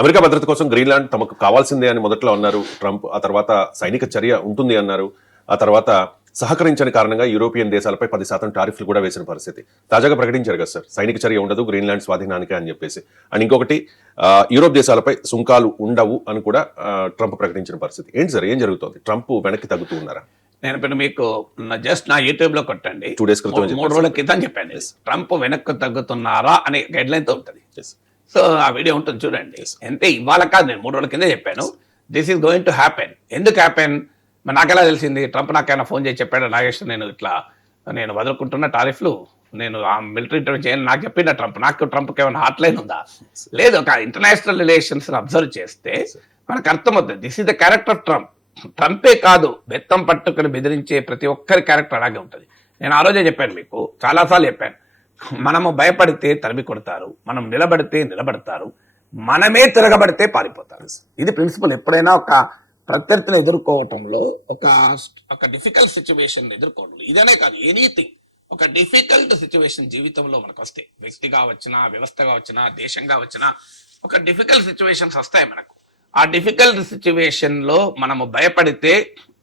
America భద్రత కోసం Greenland తమకు కావాల్సిందే అని మొదట్లో అన్నారు ట్రంప్. ఆ తర్వాత సైనిక చర్య ఉంటుంది అన్నారు. ఆ తర్వాత సహకరించని కారణంగా యూరోపియన్ దేశాలపై 10% టారిఫ్లు కూడా వేసిన పరిస్థితి. తాజాగా ప్రకటించారు కదా సార్, సైనిక చర్య ఉండదు గ్రీన్లాండ్ స్వాధీనానికి అని చెప్పేసి. అండ్ ఇంకొకటి యూరోప్ దేశాలపై సుంకాలు ఉండవు అని కూడా ట్రంప్ ప్రకటించిన పరిస్థితి. ఏంటి సార్, ఏం జరుగుతుంది? ట్రంప్ వెనక్కి తగ్గుతూ ఉన్నారా? నేను ఇప్పుడు మీకు జస్ట్ నా యూట్యూబ్ లో కొట్టండి, 2 days క్రితం 3 రోజుల క్రితం చెప్పాను. ట్రంప్ వెనక్కి తగ్గుతున్నారా అనే గైడ్ లైన్ తో ఉంటుంది. సో ఆ వీడియో ఉంటుంది చూడండి. అంటే ఇవాళ కాదు, నేను 3 రోజుల కింద చెప్పాను this is going to happen. ఎందుకు హ్యాపెన్? మరి నాకెలా తెలిసింది? ట్రంప్ నాకైనా ఫోన్ చేసి చెప్పాడు, నాగేశ్వర్ నేను వదులుకుంటున్న టారిఫ్లు, నేను ఆ మిలిటరీ ఇంటర్వ్యూ చేయను నాకు చెప్పిండ ట్రంప్. నాకు ట్రంప్కి ఏమైనా హాట్ లైన్ ఉందా? లేదు. ఒక ఇంటర్నేషనల్ రిలేషన్స్ అబ్జర్వ్ చేస్తే మనకు అర్థమవుతుంది this is the character of Trump. ట్రంపే కాదు, బెత్తం పట్టుకుని బెదిరించే ప్రతి ఒక్కరి క్యారెక్టర్ అలాగే ఉంటుంది. నేను ఆ రోజే చెప్పాను, మీకు చాలాసార్లు చెప్పాను, మనము భయపడితే తరిమి కొడతారు, మనం నిలబడితే నిలబడతారు, మనమే తిరగబడితే పారిపోతారు. ఇది ప్రిన్సిపల్. ఎప్పుడైనా ఒక ప్రత్యర్థిని ఎదుర్కోవటంలో, ఒక డిఫికల్ట్ సిచ్యువేషన్ ఎదుర్కోవడం, ఇదనే కాదు ఎనీథింగ్, ఒక డిఫికల్ట్ సిచ్యువేషన్ జీవితంలో మనకు వస్తే, వ్యక్తిగా వచ్చినా, వ్యవస్థగా వచ్చినా, దేశంగా వచ్చినా, ఒక డిఫికల్ట్ సిచ్యువేషన్స్ వస్తాయి మనకు. ఆ డిఫికల్ట్ సిచ్యువేషన్లో మనము భయపడితే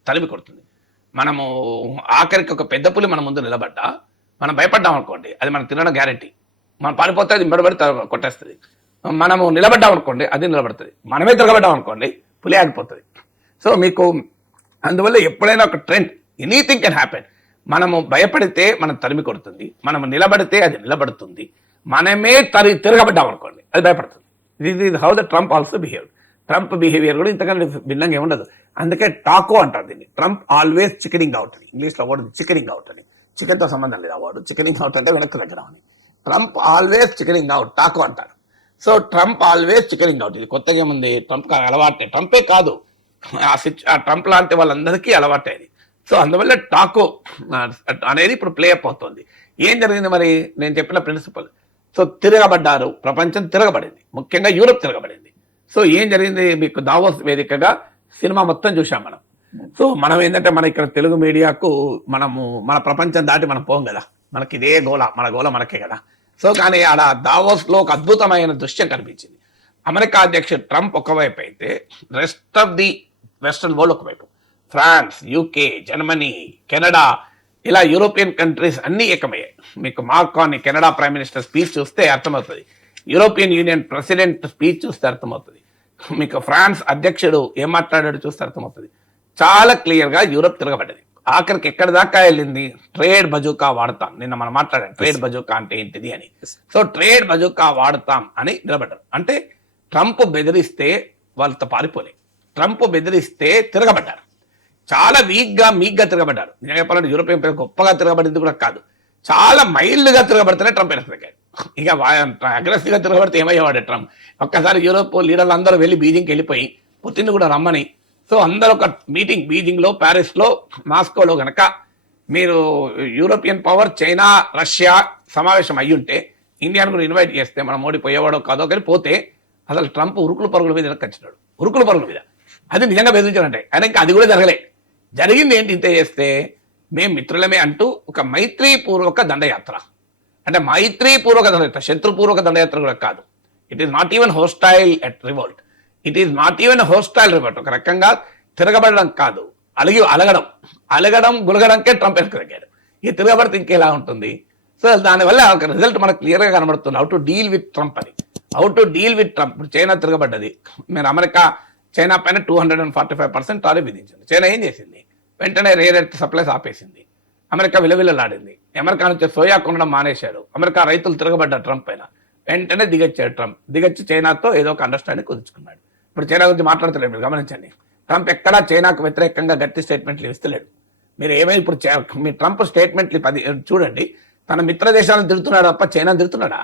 తరిమి కొడుతుంది. మనము ఆఖరికి ఒక పెద్ద పులి మన ముందు నిలబడ్డా మనం భయపడ్డాం అనుకోండి, అది మనం తినడం గ్యారంటీ. మనం పారిపోతే అది మెడబడి కొట్టేస్తుంది. మనము నిలబడ్డాం అనుకోండి, అది నిలబడుతుంది. మనమే తిరగబడ్డాం అనుకోండి, పులి ఆగిపోతుంది. సో మీకు అందువల్ల ఎప్పుడైనా ఒక ట్రెండ్, ఎనీథింగ్ కెన్ హ్యాపెన్. మనము భయపడితే మనం తరిమి కొడుతుంది, మనము నిలబడితే అది నిలబడుతుంది, మనమే తిరగబడ్డాం అనుకోండి అది భయపడుతుంది. This is how the Trump also behave. Trump behaviour కూడా ఇంతకంటే భిన్నంగా ఏముండదు. అందుకే టాకో అంటారు దీన్ని. ట్రంప్ ఆల్వేస్ చికెనింగ్ అవుట్ అని, ఇంగ్లీష్లో వర్డ్ చికెనింగ్ అవుట్ అని. చికెన్తో సంబంధం లేదు ఆ వర్డ్. చికెనింగ్ అవుట్ అంటే వెనక్కి తగ్గడం అని. Trump always chickening out, TACO అంటారు. So Trump always chickening out. ఇది కొత్తగా ఏముంది? ట్రంప్ అలవాటే. ట్రంపే కాదు, ఆ ట్రంప్ లాంటి వాళ్ళందరికీ అలవాటే అది. సో అందువల్ల టాకో అనేది ఇప్పుడు ప్లే అప్ అవుతుంది. ఏం జరిగింది మరి? నేను చెప్పిన ప్రిన్సిపల్. సో తిరగబడ్డారు, ప్రపంచం తిరగబడింది, ముఖ్యంగా యూరోప్ తిరగబడింది. సో ఏం జరిగింది? మీకు దావోస్ వేదికగా సినిమా మొత్తం చూసాం మనం. సో మనం ఏంటంటే మన ఇక్కడ తెలుగు మీడియాకు మన ప్రపంచం దాటి మనం పోం కదా, మనకి ఇదే గోల, మన గోల మనకే కదా. సో కానీ ఆడ దావోస్లో ఒక అద్భుతమైన దృశ్యం కనిపించింది. అమెరికా అధ్యక్షుడు ట్రంప్ ఒకవైపు అయితే, rest of the western world ఒకవైపు, ఫ్రాన్స్, యూకే, జర్మనీ, కెనడా, ఇలా యూరోపియన్ కంట్రీస్ అన్నీ ఏకమయ్యాయి. మీకు Margani Canada prime minister speech చూస్తే అర్థమవుతుంది, యూరోపియన్ యూనియన్ ప్రెసిడెంట్ స్పీచ్ చూస్తే అర్థమవుతుంది, మీకు ఫ్రాన్స్ అధ్యక్షుడు ఏం మాట్లాడాడు చూస్తే అర్థమవుతుంది. చాలా క్లియర్గా యూరోప్ తిరగబడ్డది. ఆఖరికి ఎక్కడి దాకా వెళ్ళింది? ట్రేడ్ బజూకా వాడతాం. నిన్న మనం మాట్లాడాం ట్రేడ్ బజూకా అంటే ఏంటిది అని. సో ట్రేడ్ బజూకా వాడతాం అని నిలబడ్డారు. అంటే ట్రంప్ బెదిరిస్తే వాళ్ళతో పారిపోలే, ట్రంప్ బెదిరిస్తే తిరగబడ్డారు. చాలా మీగ్గా తిరగబడ్డారు. నేను చెప్పాలంటే యూరోపియన్ గొప్పగా తిరగబడింది కూడా కాదు, చాలా మైల్డ్గా తిరగబడితేనే ట్రంప్ వెనక్కి తగ్గాడు. ఇక అగ్రెసివ్గా తిరగబడితే ఏమయ్యేవాడు ట్రంప్? ఒక్కసారి యూరోప్ లీడర్లు అందరూ వెళ్ళి బీజింగ్కి వెళ్ళిపోయి పుతిన్ కూడా రమ్మని, సో అందరూ ఒక మీటింగ్ బీజింగ్లో, ప్యారిస్లో, మాస్కోలో కనుక మీరు యూరోపియన్ పవర్ చైనా, రష్యా సమావేశం అయ్యుంటే, ఇండియాను కూడా ఇన్వైట్ చేస్తే మనం మోడీ పోయేవాడో కాదో కానీ పోతే అసలు ట్రంప్ ఉరుకుల పరుగుల మీద వెనక్కి వచ్చినాడు, ఉరుకుల పరుగుల మీద. అది నిజంగా బెదిరించాడంటే. ఆయన ఇంకా అది కూడా జరగలే. జరిగింది ఏంటి? ఇంత చేస్తే మేము మిత్రులమే అంటూ ఒక మైత్రీపూర్వక దండయాత్ర, అంటే మైత్రీపూర్వక దండయాత్ర, శత్రుపూర్వక దండయాత్ర కూడా కాదు. It is not even hostile at revolt, it is not even hostile revolt. ఒక రకంగా తిరగబడడం కాదు, అలగడం గులగడంకే ట్రంప్ వెనక్కి తగ్గాడు. ఈ తిరగబడితే ఇంకెలా ఉంటుంది? సో దానివల్ల ఒక రిజల్ట్ మనకు క్లియర్గా కనబడుతుంది. How to deal with Trump అని, how to deal with Trump. ఇప్పుడు చైనా తిరగబడ్డది. మీరు అమెరికా చైనా పైన 245% టారిఫ్ విధించింది. చైనా ఏం చేసింది? వెంటనే రేర్ ఎర్త్ సప్లైస్ ఆపేసింది. అమెరికా విలవిలలాడింది. అమెరికా నుంచి సోయా కొనడం మానేశాడు. అమెరికా రైతులు తిరగబడ్డారు ట్రంప్ పైన. వెంటనే దిగొచ్చాడు ట్రంప్. దిగొచ్చి చైనాతో ఏదో ఒక అండర్స్టాండింగ్ కుదుర్చుకున్నాడు. ఇప్పుడు చైనా గురించి మాట్లాడతలేదు, మీరు గమనించండి. ట్రంప్ ఎక్కడా చైనాకు వ్యతిరేకంగా గట్టి స్టేట్మెంట్లు ఇస్తలేడు. మీరు ఏమైనా ఇప్పుడు మీ ట్రంప్ స్టేట్మెంట్లు చూడండి, తన మిత్ర దేశాలను తిడుతున్నాడు తప్ప చైనా తిడుతున్నాడా?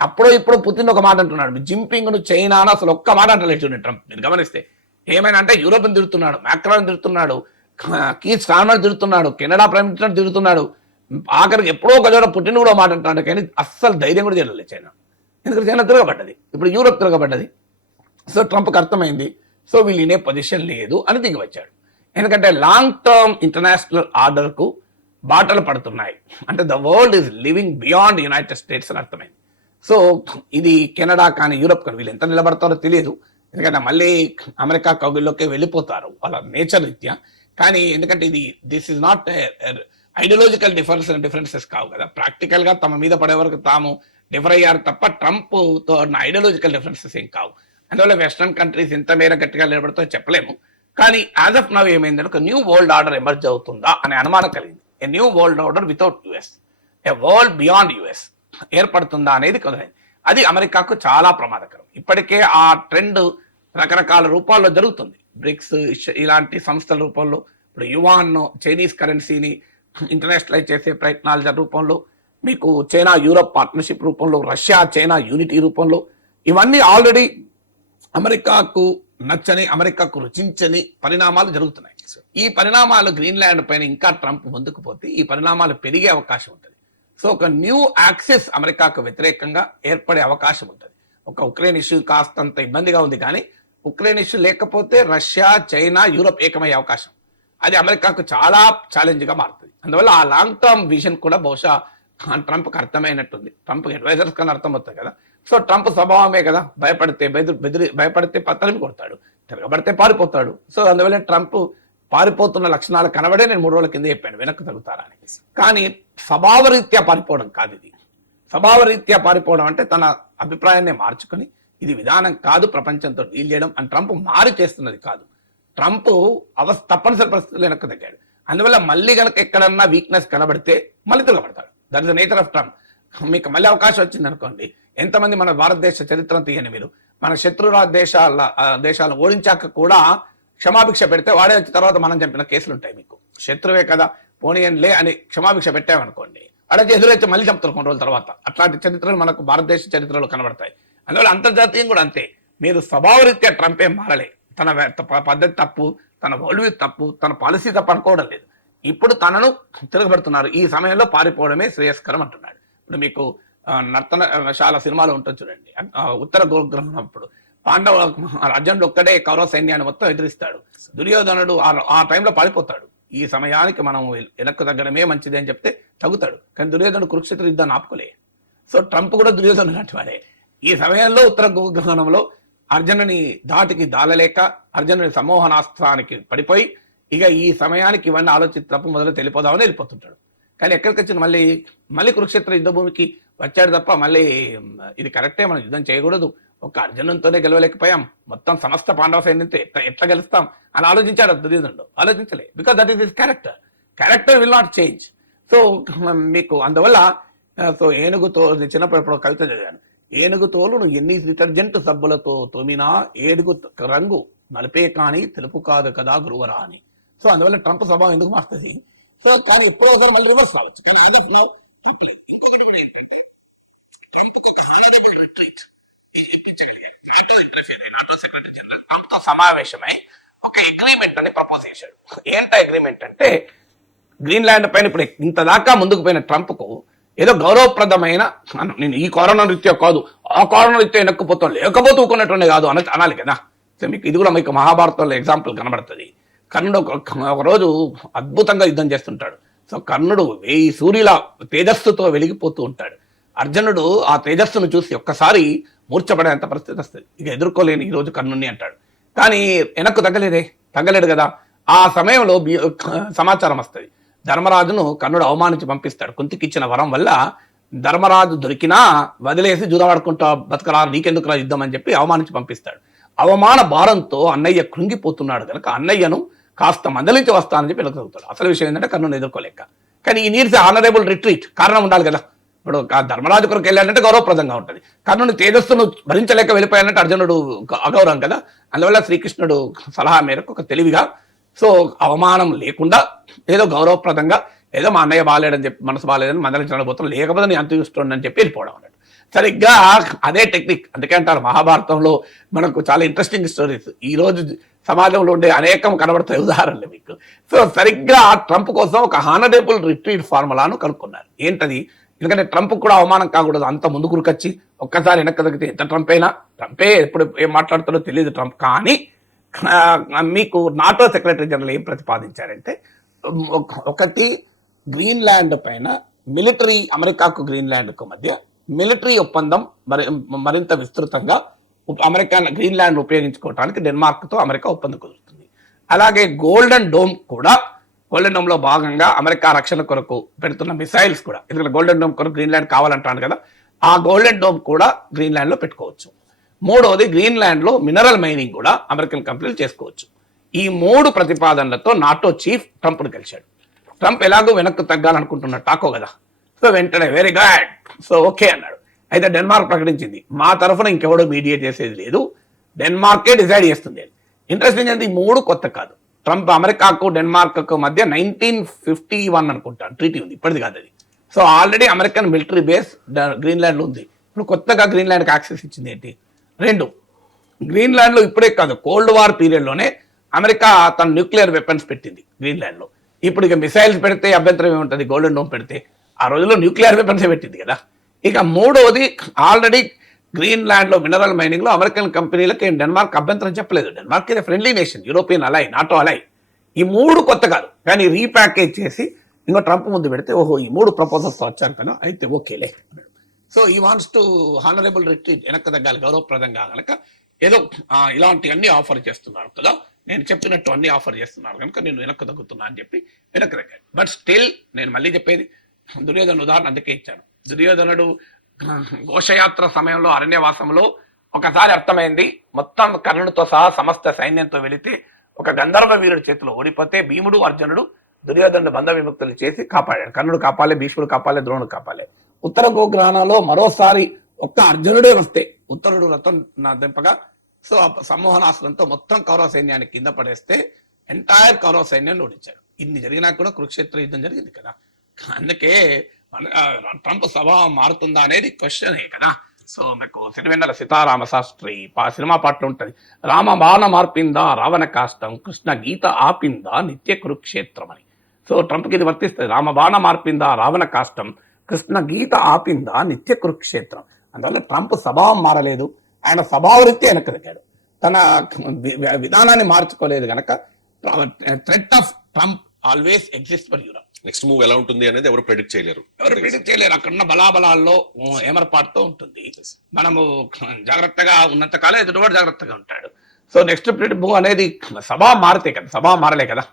అప్పుడు ఇప్పుడు పుతిన్ ఒక మాట అంటున్నాడు, జింపింగ్ను చైనాను అసలు ఒక్క మాట అంటలేదు చూడండి ట్రంప్. మీరు గమనిస్తే ఏమైనా అంటే యూరోప్ని తిడుతున్నాడు, మ్యాక్రాన్ తిడుతున్నాడు, కీర్ స్టార్మర్ తిడుతున్నాడు, కెనడా ప్రైమ్ మినిస్టర్ తిడుతున్నాడు, ఆఖరికి ఎప్పుడో ఒక చోట పుట్టిన కూడా మాట అంటున్నాడు. కానీ అస్సలు ధైర్యం కూడా చేయలేదు చైనా. ఎందుకంటే చైనా తిరగబడ్డది, ఇప్పుడు యూరోప్ తిరగబడ్డది. సో ట్రంప్కి అర్థమైంది, సో వీళ్ళు ఇనే పొజిషన్ లేదు అని దిగి వచ్చాడు. ఎందుకంటే లాంగ్ టర్మ్ ఇంటర్నేషనల్ ఆర్డర్కు బాటలు పడుతున్నాయి, అంటే the world is living beyond United states అని అర్థమైంది. సో ఇది కెనడా కానీ యూరోప్ కానీ వీళ్ళు ఎంత నిలబడతారో తెలియదు, ఎందుకంటే మళ్ళీ అమెరికా కౌగిల్లోకి వెళ్ళిపోతారు వాళ్ళ నేచర్ రీత్యా. కానీ ఎందుకంటే this is not ideological differences కావు కదా, ప్రాక్టికల్ గా తమ మీద పడే వరకు తాము డిఫర్ అయ్యారు తప్ప ట్రంప్ తో ఐడియాలజికల్ డిఫరెన్సెస్ ఏం కావు. అందువల్ల వెస్ట్రన్ కంట్రీస్ ఎంత మేర గట్టిగా నిలబడతో చెప్పలేము. కానీ యాజ్ ఆఫ్ నవ్ ఏమైందంటే ఒక న్యూ వరల్డ్ ఆర్డర్ ఎమర్జ్ అవుతుందా అనే అనుమానం కలిగింది. A new world order without US, a world beyond US ఏర్పడుతుందా అనేది కుదరైంది. అది అమెరికాకు చాలా ప్రమాదకరం. ఇప్పటికే ఆ ట్రెండ్ రకరకాల రూపాల్లో జరుగుతుంది. బ్రిక్స్ ఇలాంటి సంస్థల రూపంలో, ఇప్పుడు యువాన్ చైనీస్ కరెన్సీని ఇంటర్నేషనలైజ్ చేసే ప్రయత్నాల రూపంలో, మీకు చైనా యూరప్ పార్ట్నర్షిప్ రూపంలో, రష్యా చైనా యూనిటీ రూపంలో, ఇవన్నీ ఆల్రెడీ అమెరికాకు నచ్చని, అమెరికాకు రుచించని పరిణామాలు జరుగుతున్నాయి. ఈ పరిణామాలు గ్రీన్లాండ్ పైన ఇంకా ట్రంప్ ముందుకు పోతే ఈ పరిణామాలు పెరిగే అవకాశం ఉంటుంది. సో ఒక న్యూ యాక్సిస్ అమెరికాకు వ్యతిరేకంగా ఏర్పడే అవకాశం ఉంటుంది. ఒక ఉక్రెయిన్ ఇష్యూ కాస్తంత ఇబ్బందిగా ఉంది, కానీ ఉక్రెయిన్ ఇష్యూ లేకపోతే రష్యా చైనా యూరప్ ఏకమయ్యే అవకాశం, అది అమెరికాకు చాలా ఛాలెంజ్ గా మారుతుంది. అందువల్ల ఆ లాంగ్ టర్మ్ విజన్ కూడా బహుశా ట్రంప్కి అర్థమైనట్టుంది. ట్రంప్ అడ్వైజర్స్ కన్నా అర్థమవుతాయి కదా. సో ట్రంప్ స్వభావమే కదా, భయపడితే పత్తని కొడతాడు, తిరగబడితే పారిపోతాడు. సో అందువల్ల ట్రంప్ పారిపోతున్న లక్షణాలు కనబడే నేను 3 రోజుల కింద చెప్పాను వెనక్కి తగ్గుతారా అని. కానీ స్వభావరీత్యా పారిపోవడం కాదు ఇది. స్వభావరీత్యా పారిపోవడం అంటే తన అభిప్రాయాన్ని మార్చుకొని ఇది విధానం కాదు ప్రపంచంతో డీల్ చేయడం అని ట్రంప్ మారి చేస్తున్నది కాదు. ట్రంప్ తప్పనిసరి పరిస్థితులు వెనక్కి తగ్గాడు. అందువల్ల మళ్ళీ కనుక ఎక్కడన్నా వీక్నెస్ కనబడితే మళ్ళీ తిరగబడతాడు. That is the nature of Trump. మీకు మళ్ళీ అవకాశం వచ్చింది అనుకోండి, ఎంతమంది మన భారతదేశ చరిత్రను తీయని మీరు, మన శత్రురాజ దేశాలను ఓడించాక కూడా క్షమాభిక్ష పెడితే వాడే వచ్చి తర్వాత మనం చంపిన కేసులు ఉంటాయి. మీకు శత్రువే కదా పోనీయన్లే అని క్షమాభిక్ష పెట్టామనుకోండి, వాడే ఎదురైతే మళ్ళీ చంపుతారు కొన్ని రోజుల తర్వాత. అట్లాంటి చరిత్రలు మనకు భారతదేశ చరిత్రలో కనబడతాయి. అందువల్ల అంతర్జాతీయం కూడా అంతే. మీరు స్వభావరీత్యా ట్రంప్ ఏం మారలే, తన పద్ధతి తప్పు, తన వరల్డ్ తప్పు, తన పాలసీ తప్పు అనుకోవడం లేదు. ఇప్పుడు తనను తిరగబడుతున్నారు. ఈ సమయంలో పారిపోవడమే శ్రేయస్కరం అంటున్నాడు. ఇప్పుడు మీకు నర్తనశాల సినిమాలో ఉంటుంది చూడండి, ఉత్తర గోగ్రహం అప్పుడు పాండవ అర్జునుడు ఒక్కడే కౌరవ సైన్యాన్ని మొత్తం ఎదిరిస్తాడు. దుర్యోధనుడు ఆ టైంలో పారిపోతాడు. ఈ సమయానికి మనం వెనక్కు తగ్గడమే మంచిది అని చెప్తే తగ్గుతాడు. కానీ దుర్యోధనుడు కురుక్షేత్ర యుద్ధాన్ని ఆపుకోలే. సో ట్రంప్ కూడా దుర్యోధనుడు లాంటి వాడే. ఈ సమయంలో ఉత్తర గోగ్రహణంలో అర్జునుని ధాటికి దాలలేక అర్జునుని సమ్మోహనాస్త్రానికి పడిపోయి ఇక ఈ సమయానికి ఇవన్నీ ఆలోచిస్తూ మొదలు తెలిపోదామని వెళ్ళిపోతుంటాడు. కానీ ఎక్కడికి వచ్చిన మళ్ళీ కురుక్షేత్ర యుద్ధ భూమికి వచ్చాడు తప్ప మళ్ళీ ఇది కరెక్టే, మనం యుద్ధం చేయకూడదు, ఒక అర్జునునితోనే గెలవలేకపోయాం, మొత్తం సమస్త పాండవ సైన్యంతో ఎట్లా గెలుస్తాం అని ఆలోచించాడు దుర్యోధనుడు. ఆలోచించలే, because that is his character will not change. So మీకు అందువల్ల సో ఏనుగుతో చిన్నప్పుడు కవిత చదివాను, ఏనుగు తోలును ఎన్ని డిటర్జెంట్ సబ్బులతో తోమినా ఏడుగు రంగు నలిపే కానీ తెలుపు కాదు కదా గురువరా అని. సో అందువల్ల ట్రంప్ స్వభావం ఎందుకు మారుతుంది. సో కానీ ఎప్పుడో ఒకసారి మళ్ళీ రివర్స్ రావచ్చు. సమావేశమై ఒక అగ్రిమెంట్ అని ప్రపోజ్ చేశాడు. ఏంటో అగ్రిమెంట్ అంటే గ్రీన్లాండ్ పైన ఇప్పుడు ఇంతదాకా ముందుకు పోయిన ట్రంప్ కు ఏదో గౌరవప్రదమైన, నేను ఈ కరోనా రీత్యా కాదు ఆ కరోనా రీత్యా వెనక్కిపోతాం లేకపోతే ఊకున్నట్టుండే కాదు అనాలి కదా. సో మీకు ఇది కూడా మీకు మహాభారతంలో ఎగ్జాంపుల్ కనబడుతుంది. కర్ణుడు ఒక రోజు అద్భుతంగా యుద్ధం చేస్తుంటాడు. సో కర్ణుడు 1000 సూర్యుల తేజస్సుతో వెలిగిపోతూ ఉంటాడు. అర్జునుడు ఆ తేజస్సును చూసి ఒక్కసారి మూర్ఛపడేంత పరిస్థితి వస్తుంది. ఇక ఎదుర్కోలేని ఈ రోజు కర్ణుని అంటాడు. కానీ వెనక్కు తగ్గలేడు కదా. ఆ సమయంలో సమాచారం వస్తుంది, ధర్మరాజును కర్ణుడు అవమానించి పంపిస్తాడు. కుంతికి ఇచ్చిన వరం వల్ల ధర్మరాజు దొరికినా వదిలేసి జూదవాడుకుంటా బతకరా, నీకెందుకురా యుద్ధం అని చెప్పి అవమానించి పంపిస్తాడు. అవమాన భారంతో అన్నయ్య కృంగిపోతున్నాడు కనుక అన్నయ్యను కాస్త మందలించి వస్తానని చెప్పి వెనకవుతాడు. అసలు విషయం ఏంటంటే కర్ణుని ఎదుర్కోలేక. కానీ ఈ నీడ్స్ ఆనరబుల్ రిట్రీట్, కారణం ఉండాలి కదా. ఇప్పుడు ధర్మరాజు కొరకు వెళ్ళాడంటే గౌరవప్రదంగా ఉంటుంది. కర్ణుని తేజస్సును భరించలేక వెళ్ళిపోయాడంటే అర్జునుడు అగౌరవం కదా. అందువల్ల శ్రీకృష్ణుడు సలహా మేరకు ఒక తెలివిగా, సో అవమానం లేకుండా ఏదో గౌరవప్రదంగా ఏదో మా అన్నయ్య బాగాలేడని చెప్పి మనసు బాగాలేదని మందలించడం పోతాం, లేకపోతే నేను అంత చూస్తుండని చెప్పి వెళ్ళిపోవడం అన్నట్టు. సరిగ్గా అదే టెక్నిక్. అందుకే అంటారు మహాభారతంలో మనకు చాలా ఇంట్రెస్టింగ్ స్టోరీస్ ఈ రోజు సమాజంలో ఉండే అనేకం కనబడతాయి ఉదాహరణలు మీకు. సో సరిగ్గా ట్రంప్ కోసం ఒక హానరబుల్ రిట్రీట్ ఫార్ములాను కనుక్కున్నారు. ఏంటది? ఎందుకంటే ట్రంప్ కూడా అవమానం కాకూడదు. అంత ముందు కురికొచ్చి ఒక్కసారి వెనక్కి తగ్గితే ఎంత ట్రంపే ఎప్పుడు ఏం మాట్లాడుతాడో తెలియదు ట్రంప్. కానీ మీకు నాటో సెక్రటరీ జనరల్ ఏం ప్రతిపాదించారంటే, ఒకటి గ్రీన్లాండ్ పైన మిలిటరీ, అమెరికాకు గ్రీన్లాండ్కు మధ్య మిలిటరీ ఒప్పందం మరింత విస్తృతంగా అమెరికా గ్రీన్లాండ్ ఉపయోగించుకోవడానికి డెన్మార్క్తో అమెరికా ఒప్పందం కుదురుతుంది. అలాగే గోల్డెన్ డోమ్ కూడా, గోల్డెన్ డోమ్ లో భాగంగా అమెరికా రక్షణ కొరకు పెడుతున్న మిసైల్స్ కూడా, ఎందుకంటే గోల్డెన్ డోమ్ కొరకు గ్రీన్లాండ్ కావాలంటాను కదా, ఆ గోల్డెన్ డోమ్ కూడా గ్రీన్లాండ్ లో పెట్టుకోవచ్చు. మూడవది, గ్రీన్లాండ్ లో మినరల్ మైనింగ్ కూడా అమెరికన్ కంపెనీలు చేసుకోవచ్చు. ఈ 3 ప్రతిపాదనలతో నాటో చీఫ్ ట్రంప్ను కలిశాడు. ట్రంప్ ఎలాగో వెనక్కు తగ్గాలనుకుంటున్న టాకో కదా, సో వెంటనే వెరీ గుడ్, సో ఓకే అన్నాడు. అయితే డెన్మార్క్ ప్రకటించింది, మా తరఫున ఇంకెవడో మీడియేట్ చేసేది లేదు, డెన్మార్కే డిసైడ్ చేస్తుంది. ఇంట్రెస్టింగ్ అయితే ఈ 3 కొత్త కాదు. ట్రంప్ అమెరికాకు డెన్మార్క్ మధ్య 1951 అనుకుంటాను ట్రీటీ ఉంది, ఇప్పటిది కాదు అది. So already American military base Greenland లో ఉంది. ఇప్పుడు కొత్తగా గ్రీన్లాండ్కి యాక్సెస్ ఇచ్చింది ఏంటి? 2, గ్రీన్లాండ్ లో ఇప్పుడే కాదు, కోల్డ్ వార్ పీరియడ్ లోనే అమెరికా తన న్యూక్లియర్ వెపన్స్ పెట్టింది గ్రీన్లాండ్ లో. ఇప్పుడు ఇక మిసైల్స్ పెడితే అభ్యంతరం ఏముంటుంది? గోల్డెన్ డోమ్ పెడితే ఆ రోజుల్లో న్యూక్లియర్ వెపన్స్ పెట్టింది కదా. ఇక మూడవది, ఆల్రెడీ గ్రీన్లాండ్ లో మినరల్ మైనింగ్ లో అమెరికన్ కంపెనీలకి డెన్మార్క్ అభ్యంతరం చెప్పలేదు. డెన్మార్క్ ఇది ఫ్రెండ్లీ నేషన్, యూరోపియన్ అలై, నాటో అలై. ఈ 3 కొత్త కాదు, కానీ రీప్యాకేజ్ చేసి ఇంకో ట్రంప్ ముందు పెడితే, ఓహో ఈ 3 ప్రపోజల్స్ వచ్చాను కదా, అయితే ఓకేలే. సో ఈ వాంట్స్ టు హానరబుల్ రిట్రీట్, వెనక్కి తగ్గాలి గౌరవప్రదంగా కనుక ఏదో ఇలాంటివన్నీ ఆఫర్ చేస్తున్నారు కదా, నేను చెప్పినట్టు అన్ని ఆఫర్ చేస్తున్నారు కనుక నేను వెనక్కి తగ్గుతున్నా అని చెప్పి వెనక్కి తగ్గాడు. బట్ స్టిల్ నేను మళ్ళీ చెప్పేది, దుర్యోధన ఉదాహరణ అందుకే ఇచ్చాను. దుర్యోధనుడు ఘోషయాత్ర సమయంలో అరణ్యవాసంలో ఒకసారి అర్థమైంది, మొత్తం కర్ణుడితో సహా సమస్త సైన్యంతో వెళితే ఒక గంధర్వ వీరుడి చేతిలో ఓడిపోతే భీముడు అర్జునుడు దుర్యోధనుడు బంధ విముక్తులు చేసి కాపాడాడు. కర్ణుడు కాపాలే, భీష్ముడు కాపాలే, ద్రోణుడు కాపాలే. ఉత్తర గోగ్రహణలో మరోసారి ఒక్క అర్జునుడే వస్తే ఉత్తరుడు రథం దింపగా, సో సమ్మోహనాస్త్రంతో మొత్తం కౌరవ సైన్యాన్ని కింద పడేస్తే ఎంటైర్ కౌరవ సైన్యాన్ని ఓడించాడు. ఇన్ని జరిగినా కూడా కురుక్షేత్ర యుద్ధం జరిగింది కదా. అందుకే ట్రంప్ స్వభావం మారుతుందా అనేది క్వశ్చనే కదా. సో మీకు సిరివెన్నెల సీతారామ శాస్త్రి సినిమా పాటలు ఉంటుంది, రామ బాణ మార్పిందా రావణ కాష్టం, కృష్ణ గీత ఆపిందా నిత్య కురుక్షేత్రం అని. సో ట్రంప్కి ఇది వర్తిస్తుంది, రామ బాణ మార్పిందా రావణ కాష్టం, కృష్ణ గీత ఆపిందా నిత్య కురుక్షేత్రం. అందువల్ల ట్రంప్ స్వభావం మారలేదు, ఆయన స్వభావరీత్యా వెనక్కి తగ్గాడు, తన విధానాన్ని మార్చుకోలేదు కనుక threat of Trump always exist for Europe. Next move ఎలా ఉంటుంది అనేది ఎవరు ప్రెడిక్ట్ చేయలేరు. అక్కడ ఉన్న బలాబలాల్లో ఏమరపాటుతో ఉంటుంది. మనము జాగ్రత్తగా ఉన్నంత కాలం ఎదుటివాడు జాగ్రత్తగా ఉంటాడు. సో నెక్స్ట్ మూవ్ అనేది సభ మారితే కదా, సభ మారలే కదా.